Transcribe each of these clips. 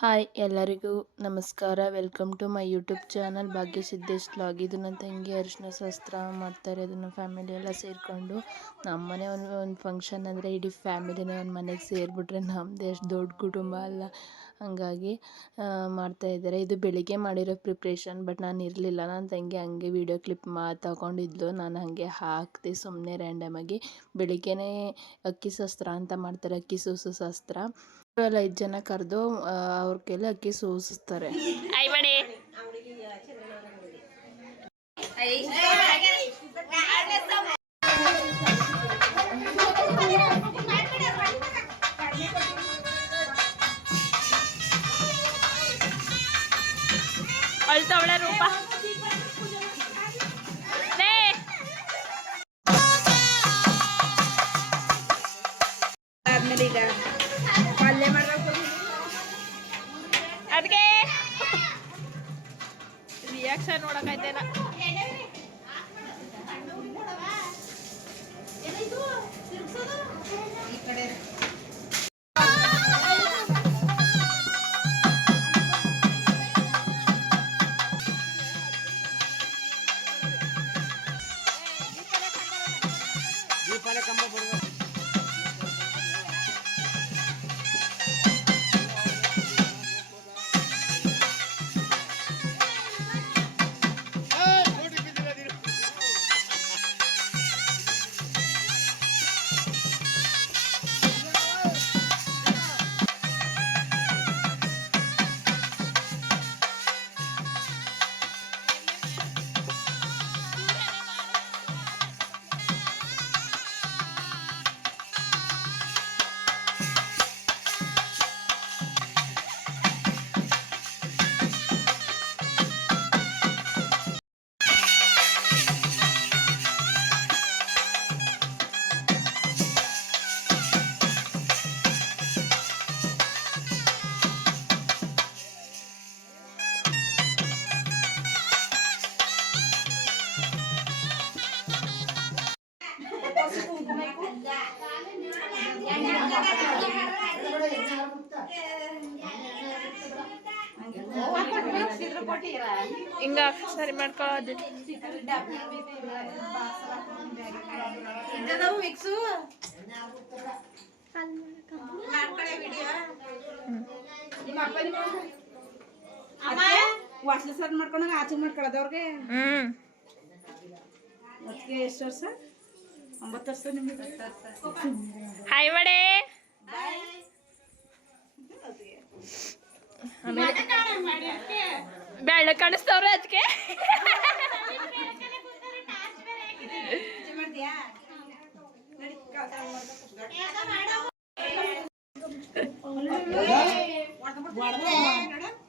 Hi ಎಲ್ಲರಿಗೂ ನಮಸ್ಕಾರ. Welcome to my YouTube channel Bhagya Siddesh vlog. ಇದು ನನ್ನ ತಂಗಿ ಅರಿಶಿನ ಶಾಸ್ತ್ರ ಮಾಡ್ತಾರೆ. ಅದನ್ನು ಫ್ಯಾಮಿಲಿ ಎಲ್ಲ ಸೇರಿಕೊಂಡು ನಮ್ಮನೆ ಒಂದು ಫಂಕ್ಷನ್ ಅಂದರೆ ಇಡೀ ಫ್ಯಾಮಿಲಿನೇ ಒಂದು ಮನೆಗೆ ಸೇರಿಬಿಟ್ರೆ ನಮ್ಮದು ಎಷ್ಟು ದೊಡ್ಡ ಕುಟುಂಬ ಅಲ್ಲ, ಹಾಗಾಗಿ ಮಾಡ್ತಾಯಿದ್ದಾರೆ. ಇದು ಬೆಳಿಗ್ಗೆ ಮಾಡಿರೋ ಪ್ರಿಪ್ರೇಷನ್, ಬಟ್ ನಾನು ಇರಲಿಲ್ಲ. ನನ್ನ ತಂಗಿ ಹಂಗೆ ವೀಡಿಯೋ ಕ್ಲಿಪ್ ತಗೊಂಡಿದ್ಲು, ನಾನು ಹಾಗೆ ಹಾಕಿದೆ ಸುಮ್ಮನೆ ರ್ಯಾಂಡಮಾಗಿ. ಬೆಳಿಗ್ಗೆನೇ ಅಕ್ಕಿ ಶಾಸ್ತ್ರ ಅಂತ ಮಾಡ್ತಾರೆ, ಅಕ್ಕಿ ಸೂಸು ಶಾಸ್ತ್ರ. 5 ಜನ ಕರೆದು ಅವ್ರ ಕೈಲಿ ಅಕ್ಕಿ ಸೂಸಿಸ್ತಾರೆ. ಅಳ್ತವಳೆ ರೂಪ. ಆದ್ಮೇಲೆ ಈಗ ಪಲ್ಯ ಮಾಡ್ಬೇಕು. ಅದಕ್ಕೆ ರಿಯಾಕ್ಷನ್ ನೋಡಕ್ಕಾಯ್ತೇನ. ಈ ಕಡೆ ಹಿಂಗ ಸರಿ ಮಾಡ್ಕೊಳ್ಳೋದು. ವಾಸನೆ ಸರ್ ಮಾಡ್ಕೊಂಡಾಗ ಆಚೆ ಮಾಡ್ಕೊಳ್ಳೋದು ಅವ್ರಿಗೆ. ಎಷ್ಟು ವರ್ಷ? 9 ವರ್ಷ. ನಿಮಗೆ ಹಾಯ್ ಮಾಡೆ. ಬೆಳ್ಳ ಕಾಣಿಸ್ತವ್ರೆ ಅದಕ್ಕೆ.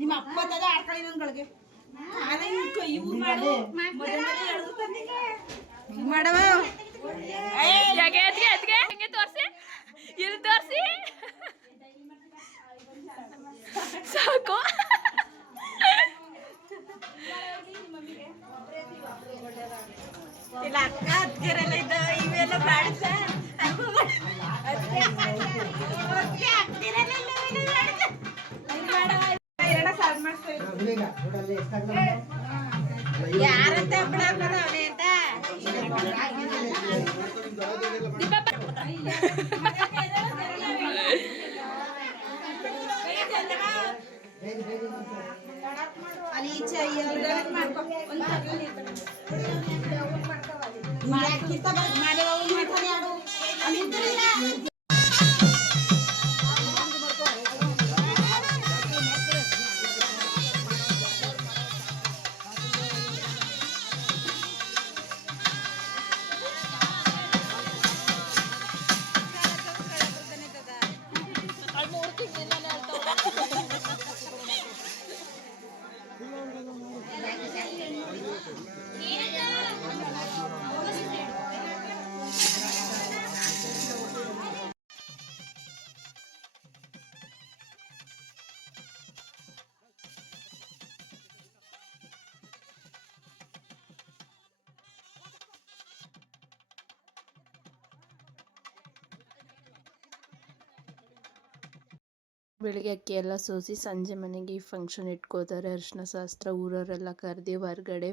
ನಿಮ್ಮ ಅಪ್ಪ ಆಡ್ಕೊಳ್ಳಿ ನನ್ಗಳಿಗೆ ಮಾಡವ ಯಾಕೆ ಅದಕ್ಕೆ ಅದಕ್ಕೆ ಹಿಂಗೆ ತೋರಿಸಿ, ಇಲ್ಲಿ ತೋರಿಸಿ ಸಾಕು. ಇಲ್ಲ ಅಕ್ಕ ಅದ್ಗೆರೆಲ್ಲ ಇದ್ದ ಇವೆಲ್ಲ ಬಾಡಿಸ ಯಾರಂತ ಹಬ್ಬಳ ಹಾಕೋದು ಅವನೇ ಅಂತ ಅಲ್ಲಿ ಈಚೆ ಮಾಡ್ಕೊ ಬೆಳಿಗ್ಗೆ ಅಕ್ಕಿ ಎಲ್ಲ ಸೋಸಿ ಸಂಜೆ ಮನೆಗೆ ಈ ಫಂಕ್ಷನ್ ಇಟ್ಕೋತಾರೆ. ಅರಿಶಿನ ಶಾಸ್ತ್ರ ಊರವರೆಲ್ಲ ಕರೆದು ಹೊರಗಡೆ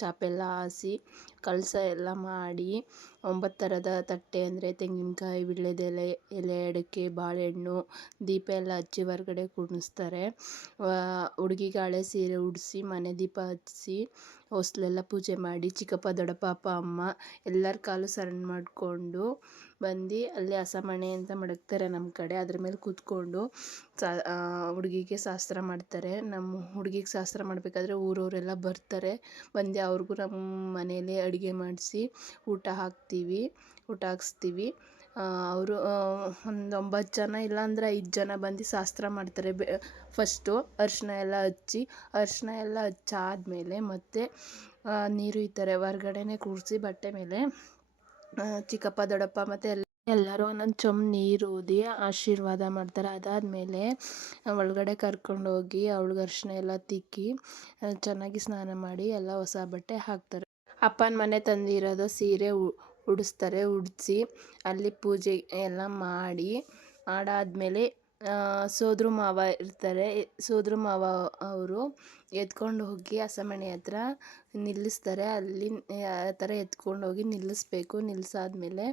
ಚಾಪೆಲ್ಲ ಹಾಸಿ ಕಳಸ ಎಲ್ಲ ಮಾಡಿ 9 ಥರದ ತಟ್ಟೆ ಅಂದರೆ ತೆಂಗಿನಕಾಯಿ, ವೀಳ್ಯದೆಲೆ, ಎಲೆ ಅಡಿಕೆ, ಬಾಳೆಹಣ್ಣು, ದೀಪ ಎಲ್ಲ ಹಚ್ಚಿ ಹೊರಗಡೆ ಕುಣಿಸ್ತಾರೆ. ಹುಡುಗಿಗೆ ಹಳೆ ಸೀರೆ ಉಡಿಸಿ ಮನೆ ದೀಪ ಹಚ್ಚಿ ಹೊಸ್ಲೆಲ್ಲ ಪೂಜೆ ಮಾಡಿ ಚಿಕ್ಕಪ್ಪ, ದೊಡ್ಡಪ್ಪ, ಅಪ್ಪ, ಅಮ್ಮ ಎಲ್ಲರ ಕಾಲು ಶರಣ ಮಾಡಿಕೊಂಡು ಬಂದು ಅಲ್ಲಿ ಹಸಮಣೆ ಅಂತ ಮಡಗ್ತಾರೆ ನಮ್ಮ ಕಡೆ. ಅದ್ರ ಮೇಲೆ ಕೂತ್ಕೊಂಡು ಹುಡುಗಿಗೆ ಶಾಸ್ತ್ರ ಮಾಡ್ತಾರೆ. ನಮ್ಮ ಹುಡುಗಿಗೆ ಶಾಸ್ತ್ರ ಮಾಡಬೇಕಾದ್ರೆ ಊರವರೆಲ್ಲ ಬರ್ತಾರೆ. ಬಂದು ಅವ್ರಿಗೂ ನಮ್ಮ ಮನೇಲಿ ಅಡುಗೆ ಮಾಡಿಸಿ ಊಟ ಹಾಕಿಸ್ತೀವಿ. ಅವರು ಒಂದು 9 ಜನ ಇಲ್ಲಾಂದ್ರೆ 5 ಜನ ಬಂದು ಶಾಸ್ತ್ರ ಮಾಡ್ತಾರೆ. ಫಸ್ಟು ಅರಿಶಿನ ಎಲ್ಲ ಹಚ್ಚಾದ್ಮೇಲೆ ಮತ್ತೆ ನೀರು ಇತ್ತಾರೆ ಹೊರ್ಗಡೆನೆ ಕೂರಿಸಿ ಬಟ್ಟೆ ಮೇಲೆ ಚಿಕ್ಕಪ್ಪ, ದೊಡ್ಡಪ್ಪ ಮತ್ತು ಎಲ್ಲರೂ ಒಂದೊಂದು ಚೊಂಬು ನೀರು ಊದಿ ಆಶೀರ್ವಾದ ಮಾಡ್ತಾರೆ. ಅದಾದಮೇಲೆ ಒಳಗಡೆ ಕರ್ಕೊಂಡೋಗಿ ಅವಳಿಗೆ ಅರಿಶಿನ ಎಲ್ಲ ತಿಕ್ಕಿ ಚೆನ್ನಾಗಿ ಸ್ನಾನ ಮಾಡಿ ಎಲ್ಲ ಹೊಸ ಬಟ್ಟೆ ಹಾಕ್ತಾರೆ. ಅಪ್ಪನ ಮನೆ ತಂದಿರೋದು ಸೀರೆ ಉಡಿಸಿ ಅಲ್ಲಿ ಪೂಜೆ ಎಲ್ಲ ಮಾಡಾದ್ಮೇಲೆ ಸೋದ್ರ ಮಾವ ಇರ್ತಾರೆ. ಸೋದ್ರ ಮಾವ ಅವರು ಎತ್ಕೊಂಡು ಹೋಗಿ ಹಸಮಣೆ ಹತ್ರ ನಿಲ್ಲಿಸ್ತಾರೆ. ಅಲ್ಲಿ ಆ ಥರ ಎತ್ಕೊಂಡು ಹೋಗಿ ನಿಲ್ಲಿಸ್ಬೇಕು. ನಿಲ್ಲಿಸಾದ್ಮೇಲೆ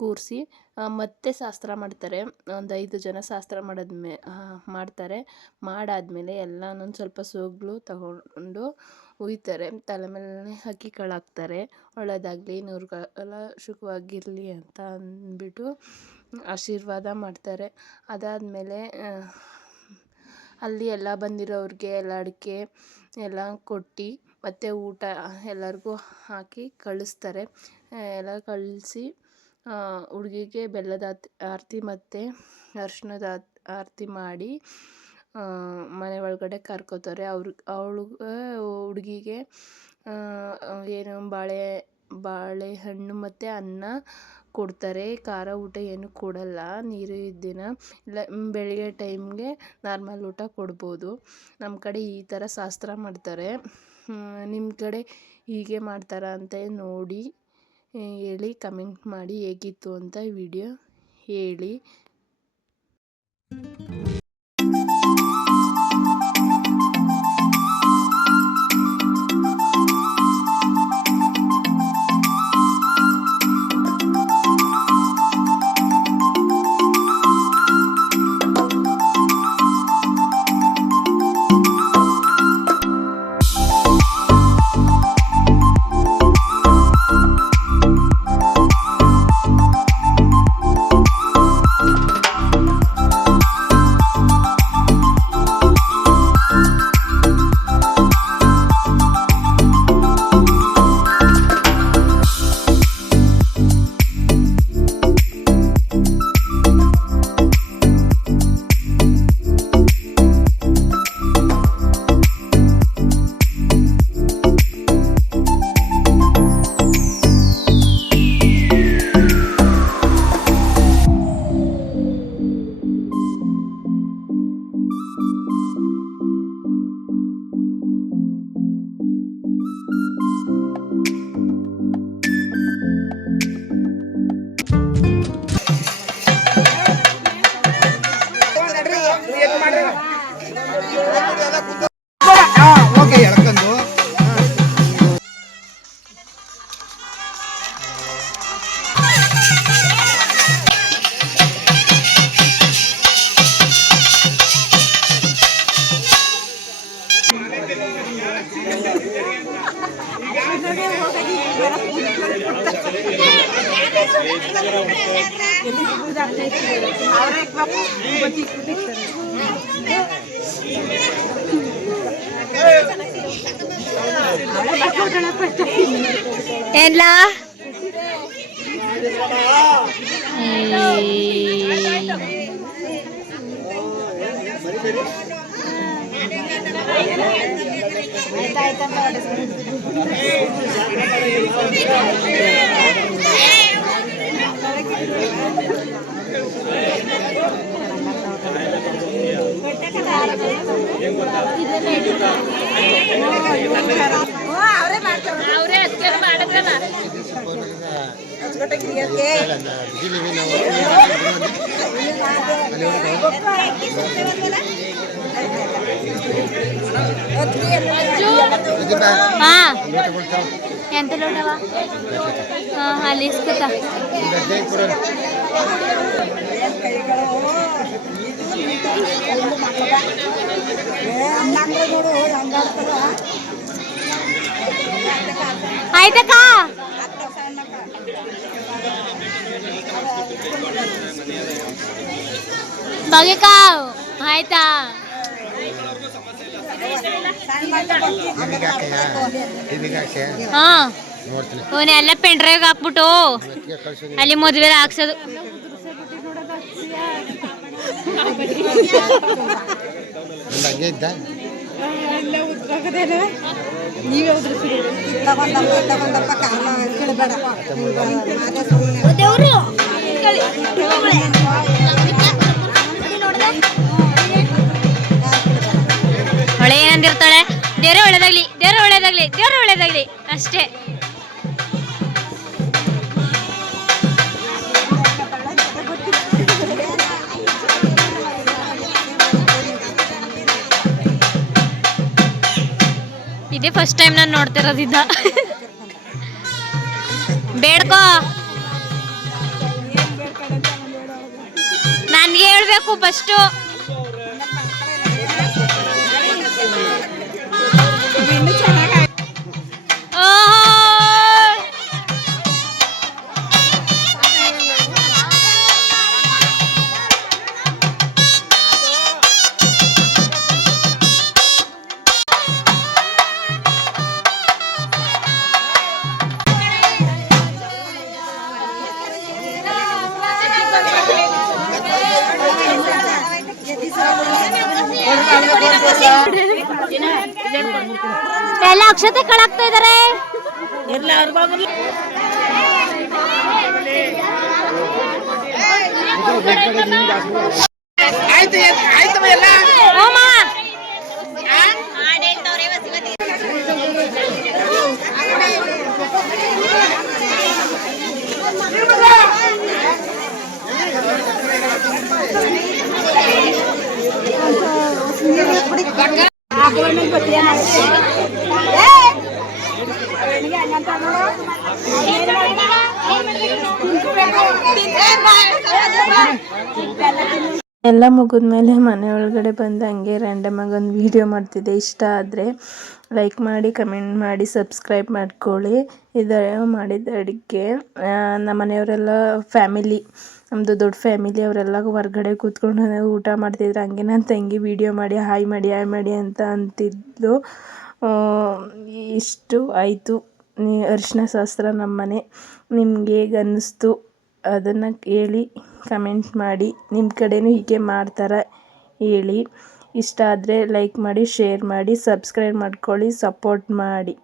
ಕೂರಿಸಿ ಮತ್ತೆ ಶಾಸ್ತ್ರ ಮಾಡ್ತಾರೆ. ಒಂದು 5 ಜನ ಶಾಸ್ತ್ರ ಮಾಡ್ತಾರೆ. ಮಾಡಾದ್ಮೇಲೆ ಎಲ್ಲ ಒಂದೊಂದು ಸ್ವಲ್ಪ ಸೋಗ್ಲು ತಗೊಂಡು ಉಯ್ತಾರೆ. ತಲೆ ಮೇಲೆ ಅಕ್ಕಿ ಕಾಳು ಹಾಕ್ತಾರೆ. ಒಳ್ಳೆಯದಾಗಲಿ, 100 ಕಾಲ ಸುಖವಾಗಿರಲಿ ಅಂತ ಅಂದ್ಬಿಟ್ಟು ಆಶೀರ್ವಾದ ಮಾಡ್ತಾರೆ. ಅದಾದಮೇಲೆ ಅಲ್ಲಿ ಎಲ್ಲ ಬಂದಿರೋರಿಗೆ ಎಲ್ಲ ಅಡಿಕೆ ಎಲ್ಲ ಕೊಟ್ಟು ಮತ್ತು ಊಟ ಎಲ್ಲರಿಗೂ ಹಾಕಿ ಕಳಿಸ್ತಾರೆ. ಎಲ್ಲ ಕಳಿಸಿ ಹುಡುಗಿಗೆ ಬೆಲ್ಲದ ಆರತಿ ಮತ್ತು ಅರಿಶಿನದ ಆರತಿ ಮಾಡಿ ಮನೆ ಒಳಗಡೆ ಕರ್ಕೋತಾರೆ. ಹುಡುಗಿಗೆ ಏನು ಬಾಳೆಹಣ್ಣು ಮತ್ತು ಅನ್ನ ಕೊಡ್ತಾರೆ. ಖಾರ ಊಟ ಏನು ಕೊಡಲ್ಲ ನೀರು ದಿನ. ಇಲ್ಲ ಬೆಳಿಗ್ಗೆ ಟೈಮ್ಗೆ ನಾರ್ಮಲ್ ಊಟ ಕೊಡ್ಬೋದು. ನಮ್ಮ ಕಡೆ ಈ ಥರ ಶಾಸ್ತ್ರ ಮಾಡ್ತಾರೆ. ನಿಮ್ಮ ಕಡೆ ಹೀಗೆ ಮಾಡ್ತಾರಾ ಅಂತ ನೋಡಿ ಹೇಳಿ, ಕಮೆಂಟ್ ಮಾಡಿ ಹೇಗಿತ್ತು ಅಂತ ವಿಡಿಯೋ ಹೇಳಿ. ಎಲ್ಲ ಅವರೇ ಅದಕ್ಕೆ ಮಾಡಿದ್ರಲ್ಲ ఎంత లోటవా ಅಲ್ಲಿ ಇಸ್ಕೊತ ಆಯ್ತಕ್ಕ ಬಗೆಕ ಆಯ್ತಾ ಹಾ ಅವನ್ನೆಲ್ಲ ಪೆನ್ ಡ್ರೈವ್ ಹಾಕ್ಬಿಟ್ಟು ಅಲ್ಲಿ ಮದುವೆ ಹಾಕ್ಸೋದು ಅವಳೆ ಏನಂದಿರ್ತಾಳೆ ದೇವ್ರೇ ಒಳ್ಳೇದಾಗ್ಲಿ ದೇವ್ರೇ ಒಳ್ಳೇದಾಗ್ಲಿ ದೇವ್ರೇ ಒಳ್ಳೇದಾಗ್ಲಿ ಅಷ್ಟೇ. ಇದೇ ಫಸ್ಟ್ ಟೈಮ್ ನಾನು ನೋಡ್ತಿರೋದಿದ್ದ. ಬೇಡ್ಕೋ ನನ್ಗೆ ಹೇಳ್ಬೇಕು ಫಸ್ಟು. ಎಲ್ಲ ಅಕ್ಷತೆ ಕಳಾಗ್ತಾ ಇದಾರೆ. ಎಲ್ಲ ಮುಗಿದ್ಮೇಲೆ ಮನೆ ಒಳಗಡೆ ಬಂದು ಹಂಗೆ ರ್ಯಾಂಡಮ್ ಆಗಿ ಒಂದು ವಿಡಿಯೋ ಮಾಡ್ತಿದ್ದೆ. ಇಷ್ಟ ಆದರೆ ಲೈಕ್ ಮಾಡಿ, ಕಮೆಂಟ್ ಮಾಡಿ, ಸಬ್ಸ್ಕ್ರೈಬ್ ಮಾಡ್ಕೊಳ್ಳಿ. ಇದು ಮಾಡಿದ ಅಡುಗೆ ನಮ್ಮ ಮನೆಯವರೆಲ್ಲ ಫ್ಯಾಮಿಲಿ, ನಮ್ಮದು ದೊಡ್ಡ ಫ್ಯಾಮಿಲಿ, ಅವರೆಲ್ಲ ಹೊರ್ಗಡೆ ಕೂತ್ಕೊಂಡು ಊಟ ಮಾಡ್ತಿದ್ರು. ಹಂಗೆ ನನ್ನ ತಂಗಿ ವಿಡಿಯೋ ಮಾಡಿ ಹಾಯ್ ಮಾಡಿ ಅಂತ ಅಂತಿದ್ಲು. ಇಷ್ಟು ಆಯಿತು ಅರಿಶಿನ ಶಾಸ್ತ್ರ ನಮ್ಮನೆ. ನಿಮ್ಗೆ ಹೇಗೆ ಅನ್ನಿಸ್ತು ಅದನ್ನು ಹೇಳಿ, ಕಮೆಂಟ್ ಮಾಡಿ. ನಿಮ್ಮ ಕಡೆನೂ ಹೀಗೆ ಮಾಡ್ತಾರಾ ಹೇಳಿ. ಇಷ್ಟ ಆದರೆ ಲೈಕ್ ಮಾಡಿ, ಶೇರ್ ಮಾಡಿ, ಸಬ್ಸ್ಕ್ರೈಬ್ ಮಾಡ್ಕೊಳ್ಳಿ, ಸಪೋರ್ಟ್ ಮಾಡಿ.